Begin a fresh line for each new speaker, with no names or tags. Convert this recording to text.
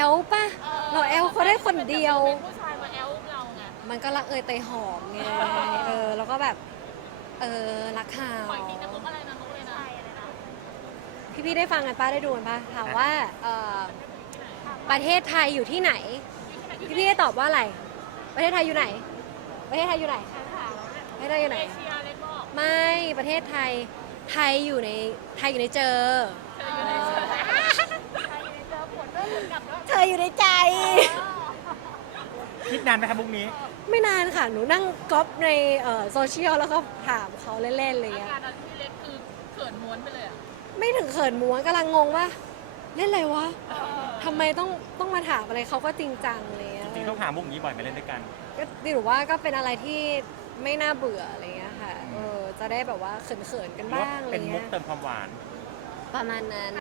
ลป่ะเราแอลเขาได้คนเดียว
ผู้ชายมาแอลเราไง
มันก็รักเตยหอมไงแล้วก็แบบรักข่าว
ปล่อยทีนะมุกอะไรนะมุกเลยนะ
พี่ได้ฟังกันป้าได้ดูกันป้าถามว่าประเทศไทยอยู่ที่ไหนพี่ได้ตอบว่าอะไรประเทศไทยอยู่ไหนประเทศไทยอยู่ไหนประเทศไทยอยู่ไหน
เอเชียเล็กบอก
ไม่ประเทศไทยอยู่ในเจอ
เธออยู่ในเชิง
เธออยู่ในใจ
คิดนานไหมครับมุกนี้
ไม่นานค่ะหนูนั่งก๊อปในโซเชียลแล้วก็ถามเขาเล่นๆอะไร
อา
เงี้ย
การนั้นพี่เล็กคือเขินม้วนไปเลยอ่ะ
ไม่ถึงเขินม้วนกำลังงงว่าเล่นอะไรวะทำไมต้องมาถามอะไรเขาก็จริงจังอะไรเลย
จริงๆต้องถามมุกนี้บ่อยไหมาเล่นด้วยกัน
ก็หรือว่าก็เป็นอะไรที่ไม่น่าเบื่ออะไรเงี้ยค่ะจะได้แบบว่าเขินๆกัน
หรือว่า
บ้างอะไร
เป็นมุ
เงี้
ก
ย
เติมความหวาน
ประมาณนั้น